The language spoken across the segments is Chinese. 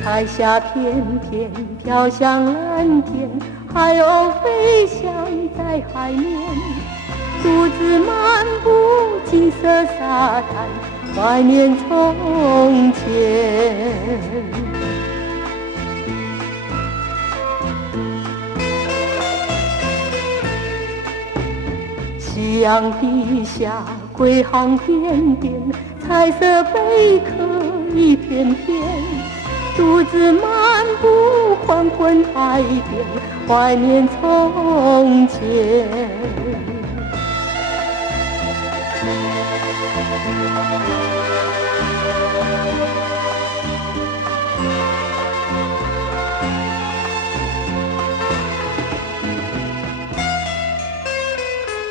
彩霞片片飘向蓝天，海鸥飞翔在海面，独自漫步金色沙滩，怀念从前。夕阳底下，归航点点，彩色贝壳一片片，独自漫步黄昏海边，怀念从前。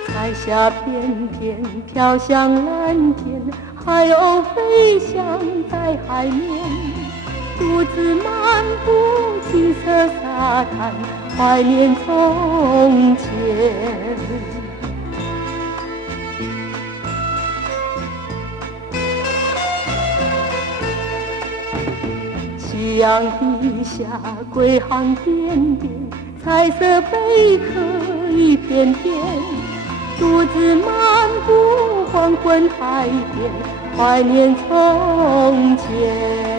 彩霞片片飘向蓝天，海鸥飞翔在海面，独自漫步金色沙滩，怀念从前。夕阳底下，归航点点，彩色贝壳一片片，独自漫步黄昏海边，怀念从前。